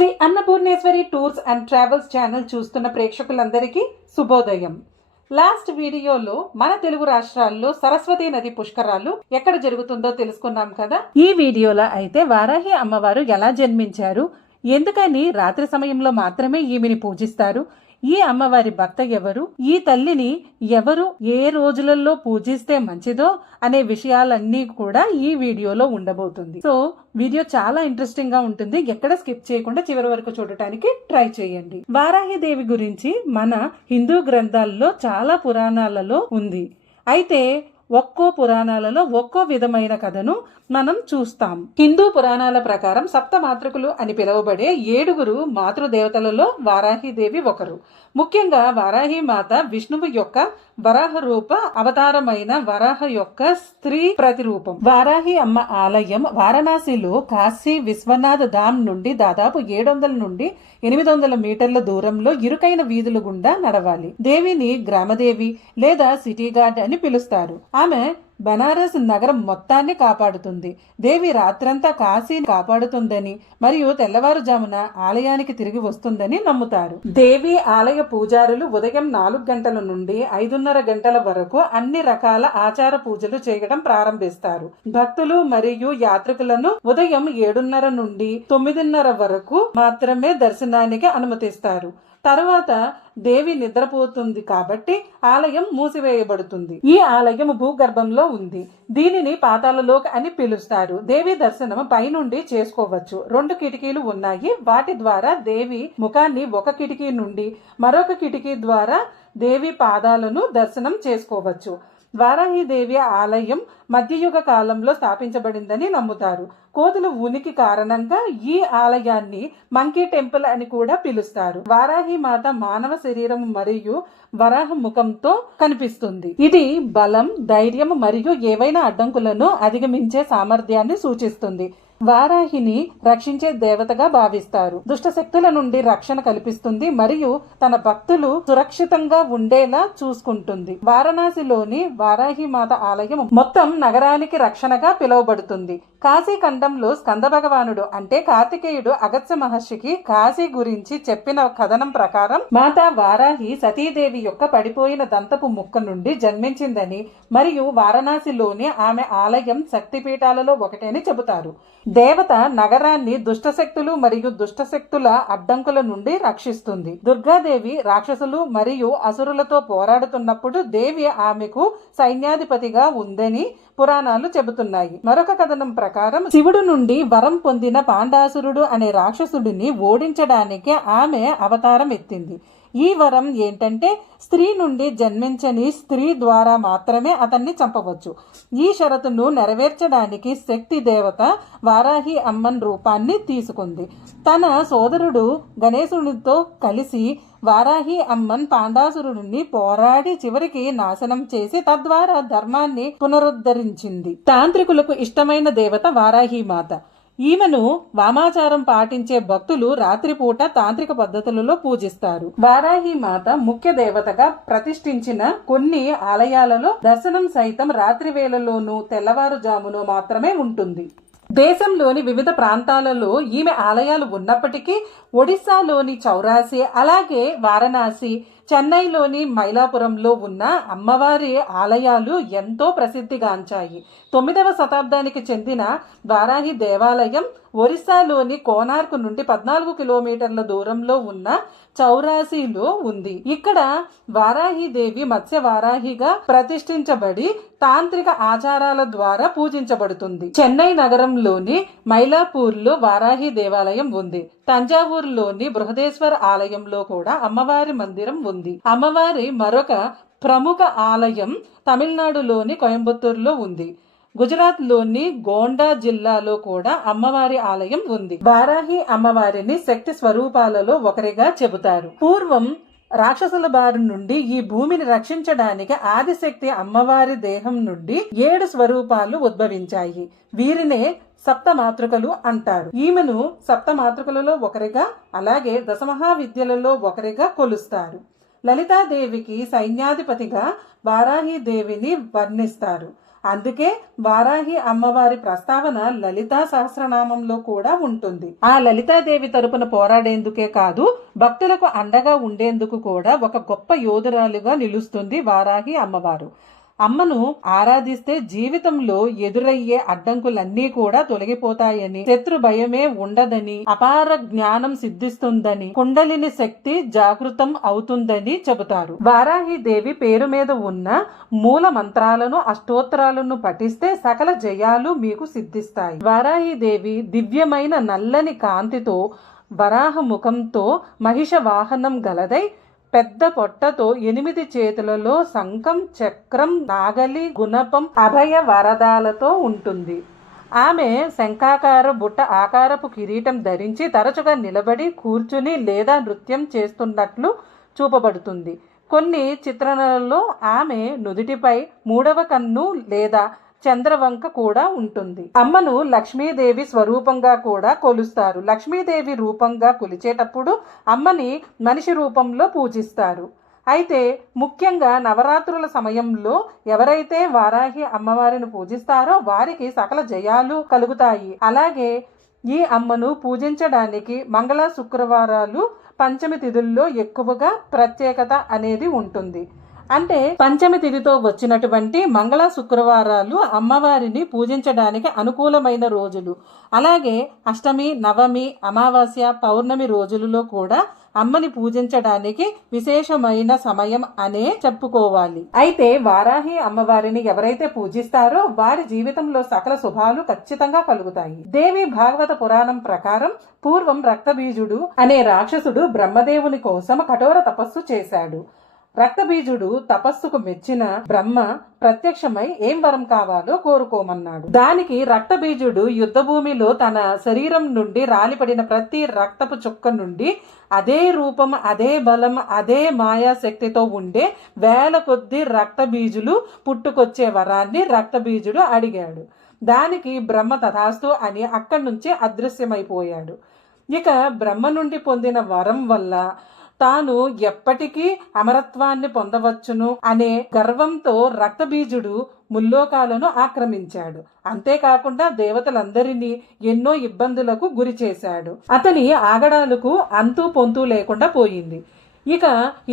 Shri Annapurneshwari tours and travels channel చూస్తున్న ప్రేక్షకులందరికీ శుభోదయం. లాస్ట్ వీడియోలో మన తెలుగు రాష్ట్రాల్లో సరస్వతి నది పుష్కరాలు ఎక్కడ జరుగుతుందో తెలుసుకున్నాం కదా? ఈ వీడియోలో అయితే వారాహి అమ్మవారు ఎలా జన్మించారు? ఎందుకని రాత్రి సమయంలో మాత్రమే ఈమెని పూజిస్తారు? ఈ అమ్మవారి భర్త ఎవరు? ఈ తల్లిని ఎవరు? ఏ రోజులలో పూజిస్తే మంచిదో అనే విషయాలన్నీ కూడా ఈ వీడియోలో ఉండబోతుంది. సో వీడియో చాలా ఇంట్రెస్టింగ్గా ఉంటుంది. ఎక్కడ స్కిప్ చేయకుండా చివరి వరకు చూడటానికి ట్రై చేయండి. వారాహిదేవి గురించి మన హిందూ గ్రంథాల్లో చాలా పురాణాలలో ఉంది. అయితే ఒక్కో పురాణాలలో ఒక్కో విధమైన కథను మనం చూస్తాం. హిందూ పురాణాల ప్రకారం సప్త మాతృకులు అని పిలువబడే ఏడుగురు మాతృదేవతలలో వారాహిదేవి ఒకరు. ముఖ్యంగా వారాహి మాత విష్ణువు యొక్క వరాహ రూప అవతారమైన వరాహ యొక్క స్త్రీ ప్రతిరూపం. వారాహి అమ్మ ఆలయం వారణాసిలో కాశీ విశ్వనాథ్ ధామ్ నుండి దాదాపు ఏడు వందల నుండి ఎనిమిది వందల మీటర్ల దూరంలో ఇరుకైన వీధులు గుండా నడవాలి. దేవిని గ్రామదేవి లేదా సిటీ గార్డ్ అని పిలుస్తారు. ఆమె బనారస్ నగరం మొత్తాన్ని కాపాడుతుంది. దేవి రాత్రంతా కాశీని కాపాడుతుందని మరియు తెల్లవారుజామున ఆలయానికి తిరిగి వస్తుందని నమ్ముతారు. దేవి ఆలయ పూజారులు ఉదయం నాలుగు గంటల నుండి ఐదున్నర గంటల వరకు అన్ని రకాల ఆచార పూజలు చేయడం ప్రారంభిస్తారు. భక్తులు మరియు యాత్రికులను ఉదయం ఏడున్నర నుండి తొమ్మిదిన్నర వరకు మాత్రమే దర్శనానికి అనుమతిస్తారు. తర్వాత దేవి నిద్రపోతుంది కాబట్టి ఆలయం మూసివేయబడుతుంది. ఈ ఆలయం భూగర్భంలో ఉంది. దీనిని పాతాళలోక్ అని పిలుస్తారు. దేవి దర్శనం పైనుండి చేసుకోవచ్చు. రెండు కిటికీలు ఉన్నాయి. వాటి ద్వారా దేవి ముఖాన్ని ఒక కిటికీ నుండి మరొక కిటికీ ద్వారా దేవి పాదాలను దర్శనం చేసుకోవచ్చు. వారాహిదేవి ఆలయం మధ్యయుగ కాలంలో స్థాపించబడిందని నమ్ముతారు. కోతుల ఉనికి కారణంగా ఈ ఆలయాన్ని మంకీ టెంపుల్ అని కూడా పిలుస్తారు. వారాహి మాత మానవ శరీరం మరియు వరాహ ముఖంతో కనిపిస్తుంది. ఇది బలం ధైర్యం మరియు ఏవైనా అడ్డంకులను అధిగమించే సామర్థ్యాన్ని సూచిస్తుంది. వారాహిని రక్షించే దేవతగా భావిస్తారు. దుష్ట శక్తుల నుండి రక్షణ కల్పిస్తుంది మరియు తన భక్తులు సురక్షితంగా ఉండేలా చూసుకుంటుంది. వారణాసిలోని వారాహి మాత ఆలయం మొత్తం నగరానికి రక్షణగా పిలువబడుతుంది. కాశీ ఖండంలో స్కంద భగవానుడు అంటే కార్తికేయుడు అగత్య మహర్షికి కాశీ గురించి చెప్పిన కథనం ప్రకారం మాత వారాహి సతీదేవి యొక్క పడిపోయిన దంతపు ముక్క నుండి జన్మించిందని మరియు వారణాసిలోని ఆమె ఆలయం శక్తిపీఠాలలో ఒకటని చెబుతారు. దేవత నగరాన్ని దుష్టశక్తులు మరియు దుష్టశక్తుల అడ్డంకుల నుండి రక్షిస్తుంది. దుర్గాదేవి రాక్షసులు మరియు అసురులతో పోరాడుతున్నప్పుడు దేవి ఆమెకు సైన్యాధిపతిగా ఉందని పురాణాలు చెబుతున్నాయి. మరొక కథనం ప్రకారం శివుడు నుండి వరం పొందిన పాండాసురుడు అనే రాక్షసుడిని ఓడించడానికి ఆమె అవతారం ఎత్తింది. ఈ వరం ఏంటంటే స్త్రీ నుండి జన్మించని స్త్రీ ద్వారా మాత్రమే అతన్ని చంపవచ్చు. ఈ షరతును నెరవేర్చడానికి శక్తి దేవత వారాహి అమ్మన్ రూపాన్ని తీసుకుంది. తన సోదరుడు గణేశునితో కలిసి వారాహి అమ్మన్ పాండాసురుడిని పోరాడి చివరికి నాశనం చేసి తద్వారా ధర్మాన్ని పునరుద్ధరించింది. తాంత్రికులకు ఇష్టమైన దేవత వారాహి మాత. ఈమెను వామాచారం పాటించే భక్తులు రాత్రిపూట తాంత్రిక పద్ధతులలో పూజిస్తారు. వారాహి మాత ముఖ్య దేవతగా ప్రతిష్ఠించిన కొన్ని ఆలయాలలో దర్శనం సైతం రాత్రి వేళలోనూ తెల్లవారుజామునో మాత్రమే ఉంటుంది. దేశంలోని వివిధ ప్రాంతాలలో ఈమె ఆలయాలు ఉన్నప్పటికీ ఒడిశాలోని చౌరాసి అలాగే వారణాసి చెన్నైలోని మైలాపురంలో ఉన్న అమ్మవారి ఆలయాలు ఎంతో ప్రసిద్ధిగాంచాయి. తొమ్మిదవ శతాబ్దానికి చెందిన వారాహి దేవాలయం ఒరిస్సాలోని కోనార్క్ నుండి పద్నాలుగు కిలోమీటర్ల దూరంలో ఉన్న చౌరాసిలో ఉంది. ఇక్కడ వారాహిదేవి మత్స్య వారాహిగా ప్రతిష్ఠించబడి తాంత్రిక ఆచారాల ద్వారా పూజించబడుతుంది. చెన్నై నగరంలోని మైలాపూర్లో వారాహి దేవాలయం ఉంది. తంజావూరులోని బృహదేశ్వర ఆలయంలో కూడా అమ్మవారి మందిరం ఉంది. అమ్మవారి మరొక ప్రముఖ ఆలయం తమిళనాడులోని కోయంబత్తూరులో ఉంది. గుజరాత్లోని గోండా జిల్లాలో కూడా అమ్మవారి ఆలయం ఉంది. వారాహి అమ్మవారిని శక్తి స్వరూపాలలో ఒకరిగా చెబుతారు. పూర్వం రాక్షసుల బారి నుండి ఈ భూమిని రక్షించడానికి ఆదిశక్తి అమ్మవారి దేహం నుండి ఏడు స్వరూపాలు ఉద్భవించాయి. వీరినే సప్త మాతృకలు అంటారు. ఈమెను సప్త మాతృకలలో ఒకరిగా అలాగే దశమహా విద్యలలో ఒకరిగా కొలుస్తారు. లలితాదేవికి సైన్యాధిపతిగా వారాహి దేవిని వర్ణిస్తారు. అందుకే వారాహి అమ్మవారి ప్రస్తావన లలితా సహస్రనామంలో కూడా ఉంటుంది. ఆ లలితాదేవి తరపున పోరాడేందుకే కాదు భక్తులకు అండగా ఉండేందుకు కూడా ఒక గొప్ప యోధురాలుగా నిలుస్తుంది వారాహి అమ్మవారు. అమ్మను ఆరాధిస్తే జీవితంలో ఎదురయ్యే అడ్డంకులన్నీ కూడా తొలగిపోతాయని శత్రు భయమే ఉండదని అపార జ్ఞానం సిద్ధిస్తుందని కుండలిని శక్తి జాగృతం అవుతుందని చెబుతారు. వారాహి దేవి పేరు మీద ఉన్న మూల మంత్రాలను అష్టోత్తరాలను పఠిస్తే సకల జయాలు మీకు సిద్ధిస్తాయి. వారాహి దేవి దివ్యమైన నల్లని కాంతితో వరాహ ముఖంతో మహిష వాహనం గలదై పెద్ద పొట్టతో ఎనిమిది చేతులలో శంఖం చక్రం నాగలి గుణపం అభయ వరదాలతో ఉంటుంది. ఆమె శంఖాకార బుట్ట ఆకారపు కిరీటం ధరించి తరచుగా నిలబడి కూర్చుని లేదా నృత్యం చేస్తున్నట్లు చూపబడుతుంది. కొన్ని చిత్రణలలో ఆమె నుదుటిపై మూడవ కన్ను లేదా చంద్రవంక కూడా ఉంటుంది. అమ్మను లక్ష్మీదేవి స్వరూపంగా కూడా కొలుస్తారు. లక్ష్మీదేవి రూపంగా కొలిచేటప్పుడు అమ్మని మనిషి రూపంలో పూజిస్తారు. అయితే ముఖ్యంగా నవరాత్రుల సమయంలో ఎవరైతే వారాహి అమ్మవారిని పూజిస్తారో వారికి సకల జయాలు కలుగుతాయి. అలాగే ఈ అమ్మను పూజించడానికి మంగళ శుక్రవారాలు పంచమి తిథుల్లో ఎక్కువగా ప్రత్యేకత అనేది ఉంటుంది. అంటే పంచమి తిథితో వచ్చినటువంటి మంగళ శుక్రవారాలు అమ్మవారిని పూజించడానికి అనుకూలమైన రోజులు. అలాగే అష్టమి నవమి అమావాస్య పౌర్ణమి రోజులలో కూడా అమ్మని పూజించడానికి విశేషమైన సమయం అనే చెప్పుకోవాలి. అయితే వారాహి అమ్మవారిని ఎవరైతే పూజిస్తారో వారి జీవితంలో సకల శుభాలు ఖచ్చితంగా కలుగుతాయి. దేవి భాగవత పురాణం ప్రకారం పూర్వం రక్తబీజుడు అనే రాక్షసుడు బ్రహ్మదేవుని కోసం కఠోర తపస్సు చేశాడు. రక్తబీజుడు తపస్సుకు మెచ్చిన బ్రహ్మ ప్రత్యక్షమై ఏం వరం కావాలో కోరుకోమన్నాడు. దానికి రక్తబీజుడు యుద్ధభూమిలో తన శరీరం నుండి రాలిపడిన ప్రతి రక్తపు చుక్క నుండి అదే రూపం అదే బలం అదే మాయాశక్తితో ఉండే వేల కొద్ది రక్తబీజులు పుట్టుకొచ్చే వరాన్ని రక్తబీజుడు అడిగాడు. దానికి బ్రహ్మ తథాస్తు అని అక్కడి నుంచి అదృశ్యమైపోయాడు. ఇక బ్రహ్మ నుండి పొందిన వరం వల్ల తాను ఎప్పటికీ అమరత్వాన్ని పొందవచ్చును అనే గర్వంతో రక్తబీజుడు ముల్లోకాలను ఆక్రమించాడు. అంతేకాకుండా దేవతలందరినీ ఎన్నో ఇబ్బందులకు గురి చేశాడు. అతని ఆగడాలకు అంతూ పొంతూ లేకుండా పోయింది. ఇక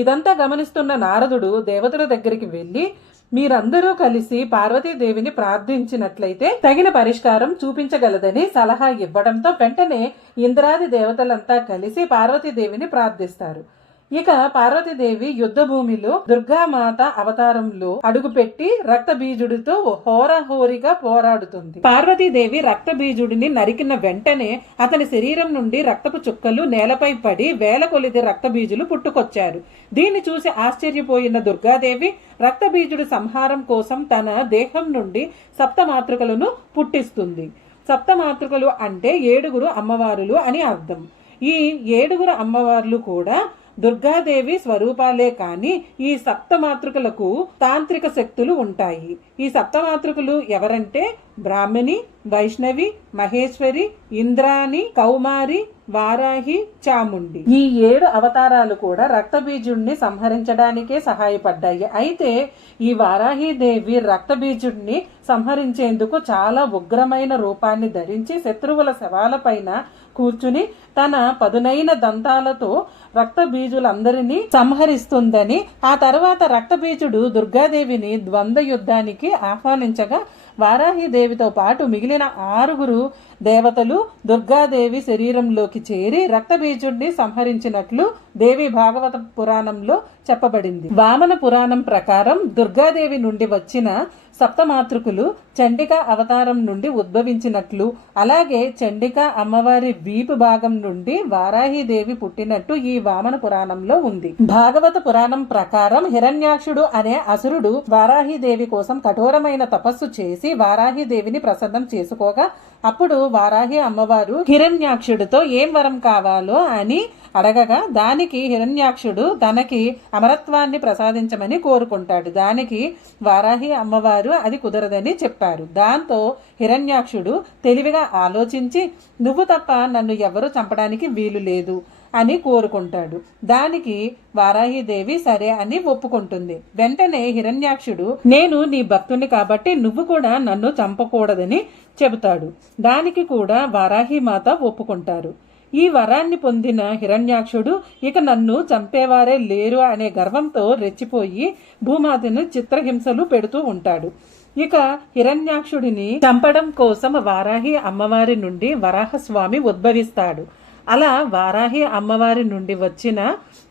ఇదంతా గమనిస్తున్న నారదుడు దేవతల దగ్గరికి వెళ్ళి మీరందరూ కలిసి పార్వతీదేవిని ప్రార్థించినట్లయితే తగిన పరిష్కారం చూపించగలదని సలహా ఇవ్వడంతో వెంటనే ఇంద్రాది దేవతలంతా కలిసి పార్వతీదేవిని ప్రార్థిస్తారు. ఇక పార్వతీదేవి యుద్ధ భూమిలో దుర్గామాత అవతారంలో అడుగుపెట్టి రక్తబీజుడితో హోరహోరిగా పోరాడుతుంది. పార్వతీదేవి రక్తబీజుడిని నరికిన వెంటనే అతని శరీరం నుండి రక్తపు చుక్కలు నేలపై పడి వేల కొలిది రక్తబీజులు పుట్టుకొచ్చారు. దీన్ని చూసి ఆశ్చర్యపోయిన దుర్గాదేవి రక్తబీజుడి సంహారం కోసం తన దేహం నుండి సప్తమాతృకలను పుట్టిస్తుంది. సప్తమాతృకలు అంటే ఏడుగురు అమ్మవారులు అని అర్థం. ఈ ఏడుగురు అమ్మవార్లు కూడా దుర్గాదేవి స్వరూపాలే కాని ఈ సప్తమాతృకలకు తాంత్రిక శక్తులు ఉంటాయి. ఈ సప్తమాతృకలు ఎవరంటే బ్రాహ్మణి వైష్ణవి మహేశ్వరి ఇంద్రాణి కౌమారి వారాహి చాముండి. ఈ ఏడు అవతారాలు కూడా రక్తబీజుడిని సంహరించడానికే సహాయపడ్డాయి. అయితే ఈ వారాహిదేవి రక్తబీజుడిని సంహరించేందుకు చాలా ఉగ్రమైన రూపాన్ని ధరించి శత్రువుల శవాలపైన కూర్చుని తన పదునైన దంతాలతో రక్తబీజులందరినీ సంహరిస్తుందని ఆ తర్వాత రక్తబీజుడు దుర్గాదేవిని ద్వంద్వ యుద్ధానికి ఆహ్వానించగా వారాహిదేవితో పాటు మిగిలిన ఆరుగురు దేవతలు దుర్గాదేవి శరీరంలోకి చేరి రక్తబీజుడిని సంహరించినట్లు దేవి భాగవత పురాణంలో చెప్పబడింది. వామన పురాణం ప్రకారం దుర్గాదేవి నుండి వచ్చిన సప్తమాతృకులు చండికా అవతారం నుండి ఉద్భవించినట్లు అలాగే చండిక అమ్మవారి వీపు భాగం నుండి వారాహిదేవి పుట్టినట్టు ఈ వామన పురాణంలో ఉంది. భాగవత పురాణం ప్రకారం హిరణ్యాక్షుడు అనే అసురుడు వారాహిదేవి కోసం కఠోరమైన తపస్సు చేసి వారాహిదేవిని ప్రసన్నం చేసుకోగా అప్పుడు వారాహి అమ్మవారు హిరణ్యాక్షుడితో ఏం వరం కావాలో అని అడగగా దానికి హిరణ్యాక్షుడు తనకి అమరత్వాన్ని ప్రసాదించమని కోరుకుంటాడు. దానికి వారాహి అమ్మవారు అది కుదరదని చెప్పారు. దాంతో హిరణ్యాక్షుడు తెలివిగా ఆలోచించి నువ్వు తప్ప నన్ను ఎవరు చంపడానికి వీలు లేదు అని కోరుకుంటాడు. దానికి వారాహిదేవి సరే అని ఒప్పుకుంటుంది. వెంటనే హిరణ్యాక్షుడు నేను నీ భక్తుని కాబట్టి నువ్వు కూడా నన్ను చంపకూడదని చెబుతాడు. దానికి కూడా వారాహి మాత ఒప్పుకుంటారు. ఈ వరాన్ని పొందిన హిరణ్యాక్షుడు ఇక నన్ను చంపేవారే లేరు అనే గర్వంతో రెచ్చిపోయి భూమాతను చిత్రహింసలు పెడుతూ ఉంటాడు. ఇక హిరణ్యాక్షుడిని చంపడం కోసం వారాహి అమ్మవారి నుండి వరాహస్వామి ఉద్భవిస్తాడు. అలా వారాహి అమ్మవారి నుండి వచ్చిన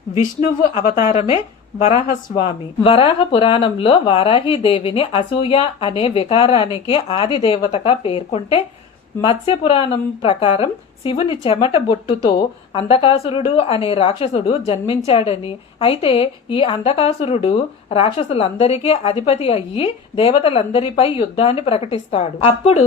విష్ణువు అవతారమే వరాహస్వామి. వరాహ పురాణంలో వారాహి దేవిని అసూయ అనే వికారానికి ఆది దేవతగా పేర్కొంటే మత్స్య పురాణం ప్రకారం శివుని చెమట బొట్టుతో అంధకాసురుడు అనే రాక్షసుడు జన్మించాడని. అయితే ఈ అంధకాసురుడు రాక్షసులందరికీ అధిపతి అయ్యి దేవతలందరిపై యుద్ధాన్ని ప్రకటిస్తాడు. అప్పుడు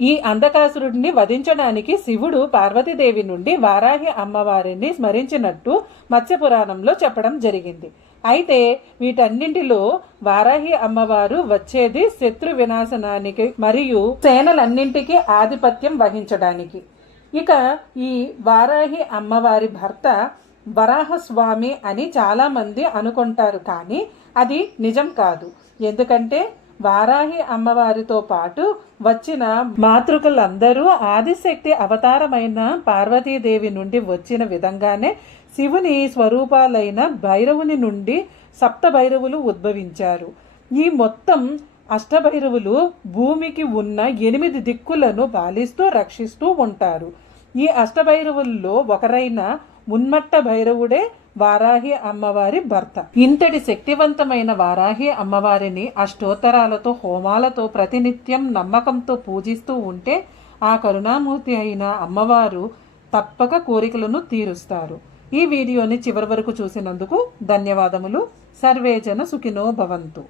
ఈ అంధకాసురుడిని వధించడానికి శివుడు పార్వతీదేవి నుండి వారాహి అమ్మవారిని స్మరించినట్టు మత్స్య పురాణంలో చెప్పడం జరిగింది. అయితే వీటన్నింటిలో వారాహి అమ్మవారు వచ్చేది శత్రు వినాశనానికి మరియు సేనలన్నింటికి ఆధిపత్యం వహించడానికి. ఇక ఈ వారాహి అమ్మవారి భర్త వరాహస్వామి అని చాలామంది అనుకుంటారు కానీ అది నిజం కాదు. ఎందుకంటే వారాహి అమ్మవారితో పాటు వచ్చిన మాతృకులందరూ ఆదిశక్తి అవతారమైన పార్వతీదేవి నుండి వచ్చిన విధంగానే శివుని స్వరూపాలైన భైరవుని నుండి సప్త భైరవులు ఉద్భవించారు. ఈ మొత్తం అష్టభైరవులు భూమికి ఉన్న ఎనిమిది దిక్కులను పాలిస్తూ రక్షిస్తూ ఉంటారు. ఈ అష్టభైరవుల్లో ఒకరైన ఉన్మట్ట భైరవుడే వారాహి అమ్మవారి భర్త. ఇంతటి శక్తివంతమైన వారాహి అమ్మవారిని అష్టోత్తరాలతో హోమాలతో ప్రతినిత్యం నమ్మకంతో పూజిస్తూ ఉంటే ఆ కరుణామూర్తి అయిన అమ్మవారు తప్పక కోరికలను తీరుస్తారు. ఈ వీడియోని చివరి వరకు చూసినందుకు ధన్యవాదములు. సర్వేజన సుఖినో భవంతు.